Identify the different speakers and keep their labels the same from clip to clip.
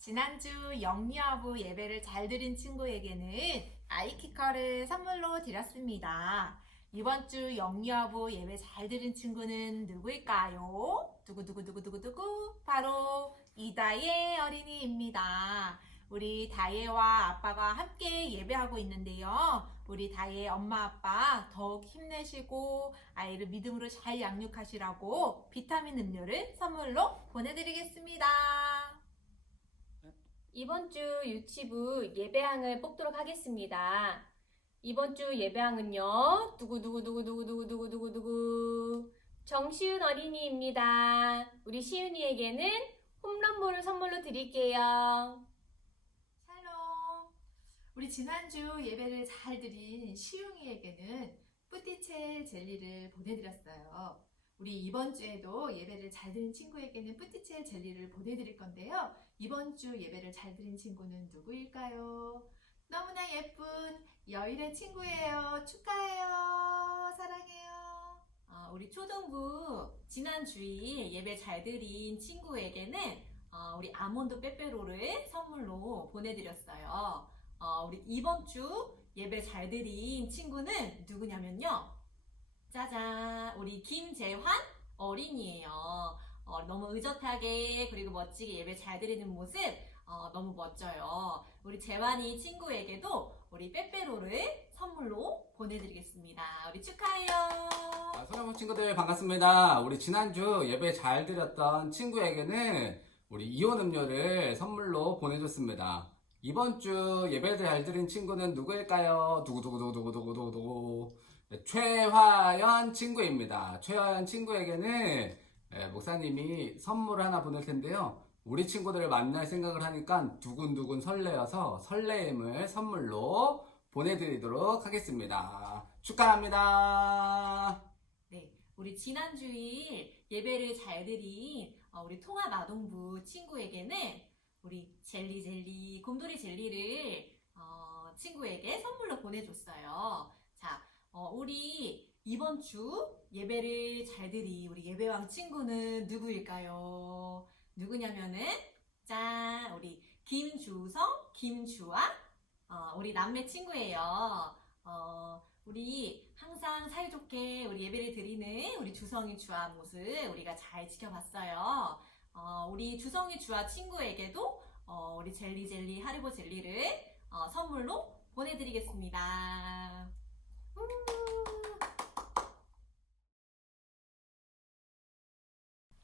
Speaker 1: 지난주 영리아부 예배를 잘 드린 친구에게는 아이키커를 선물로 드렸습니다. 이번 주 영리아부 예배 잘 드린 친구는 누구일까요? 두구두구두구두구두구 바로 이다예 어린이입니다. 우리 다예와 아빠가 함께 예배하고 있는데요. 우리 다예 엄마 아빠 더욱 힘내시고 아이를 믿음으로 잘 양육하시라고 비타민 음료를 선물로 보내드리겠습니다.
Speaker 2: 이번 주 유치부 예배항을 뽑도록 하겠습니다. 이번 주 예배항은요, 두구두구두구두구두구두구두구 정시윤 어린이입니다. 우리 시윤이에게는 홈런볼을 선물로 드릴게요.
Speaker 1: 샬롬. 우리 지난주 예배를 잘 드린 시웅이에게는 뿌띠첼 젤리를 보내드렸어요. 우리 이번 주에도 예배를 잘 드린 친구에게는 뿌띠첼 젤리를 보내드릴 건데요. 이번 주 예배를 잘 드린 친구는 누구일까요? 너무나 예쁜 여일의 친구예요. 축하해요. 사랑해요.
Speaker 3: 어, 우리 초등부 지난 주일 예배 잘 드린 친구에게는 어, 우리 아몬드 빼빼로를 선물로 보내드렸어요. 어, 우리 이번 주 예배 잘 드린 친구는 누구냐면요. 짜잔, 우리 김재환 어린이에요. 어, 너무 의젓하게 그리고 멋지게 예배 잘 드리는 모습 어, 너무 멋져요. 우리 재환이 친구에게도 우리 빼빼로를 선물로 보내드리겠습니다. 우리 축하해요.
Speaker 4: 아, 소나무 친구들 반갑습니다. 우리 지난주 예배 잘 드렸던 친구에게는 우리 이온 음료를 선물로 보내줬습니다. 이번 주 예배 잘 드린 친구는 누구일까요? 두구두구두구두구두구두구 네, 최화연 친구입니다. 최화연 친구에게는 예, 목사님이 선물을 하나 보낼 텐데요. 우리 친구들을 만날 생각을 하니까 두근두근 설레어서 설레임을 선물로 보내드리도록 하겠습니다. 축하합니다.
Speaker 3: 네, 우리 지난 주일 예배를 잘 드린 어, 우리 통합 아동부 친구에게는 우리 젤리 젤리 곰돌이 젤리를 어, 친구에게 선물로 보내줬어요. 우리 이번 주 예배를 잘 드린 우리 예배왕 친구는 누구일까요? 누구냐면은 짠 우리 김주성, 김주아 어, 우리 남매 친구예요. 어, 우리 항상 사이좋게 우리 예배를 드리는 우리 주성이 주아 모습 우리가 잘 지켜봤어요. 어, 우리 주성이 주아 친구에게도 어, 우리 젤리 젤리 하리보 젤리를 어, 선물로 보내드리겠습니다. 우!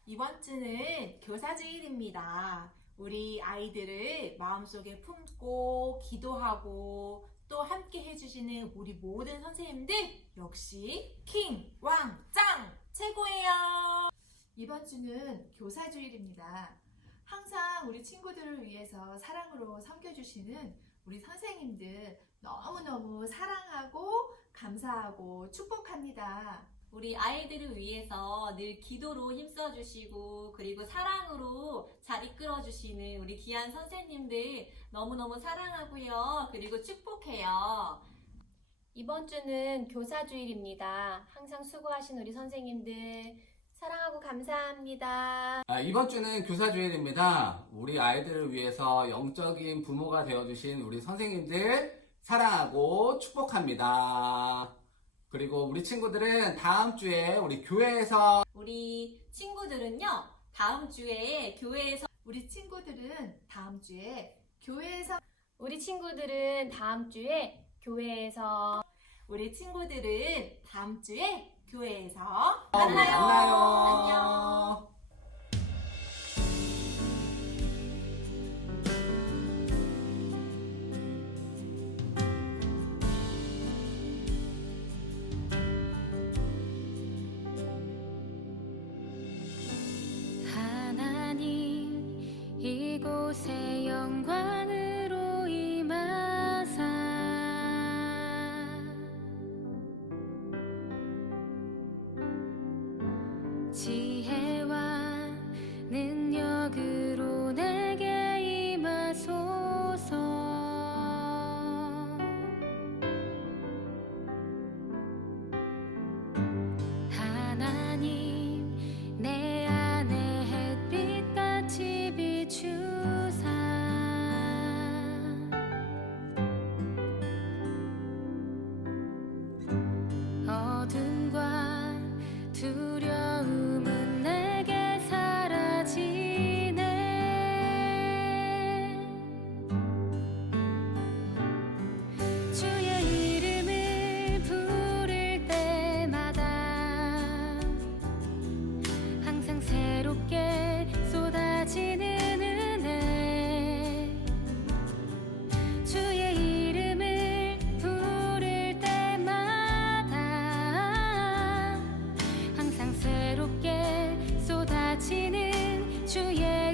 Speaker 1: 이번 주는 교사주일입니다. 우리 아이들을 마음속에 품고 기도하고 또 함께 해주시는 우리 모든 선생님들 역시 킹, 왕, 짱 최고예요. 이번 주는 교사주일입니다. 항상 우리 친구들을 위해서 사랑으로 섬겨주시는 우리 선생님들 너무너무 사랑하고 감사하고 축복합니다.
Speaker 3: 우리 아이들을 위해서 늘 기도로 힘써 주시고 그리고 사랑으로 잘 이끌어 주시는 우리 귀한 선생님들 너무너무 사랑하고요. 그리고 축복해요.
Speaker 2: 이번 주는 교사 주일입니다. 항상 수고하신 우리 선생님들 사랑하고 감사합니다.
Speaker 4: 아, 이번 주는 교사 주일입니다. 우리 아이들을 위해서 영적인 부모가 되어 주신 우리 선생님들 사랑하고 축복합니다. 그리고 우리 친구들은 다음 주에 우리 교회에서
Speaker 3: 우리 친구들은요, 다음 주에 교회에서
Speaker 1: 우리 친구들은 다음 주에 교회에서
Speaker 2: 우리 친구들은 다음 주에 교회에서
Speaker 1: 우리 친구들은 다음 주에 교회에서
Speaker 4: 어,
Speaker 1: 만나요.
Speaker 4: 만나요.
Speaker 1: 안녕.
Speaker 5: 지혜와 능력으로 내게 임하소서. 하나님 내 안에 햇빛같이 비추사. 어둠과 두려움 to you.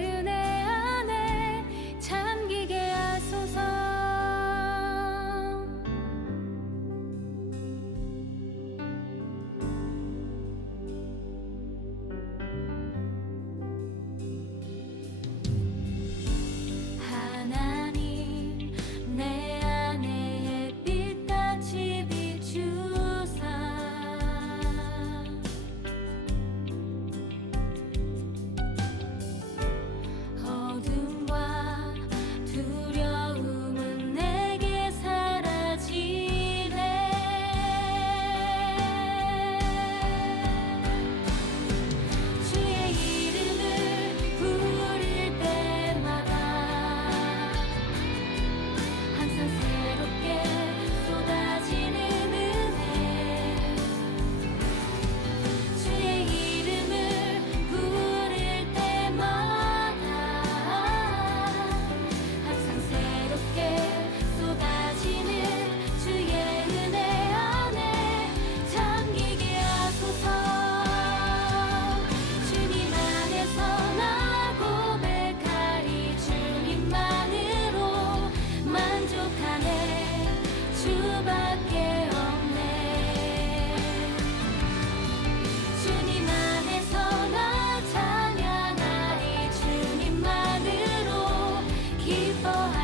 Speaker 5: people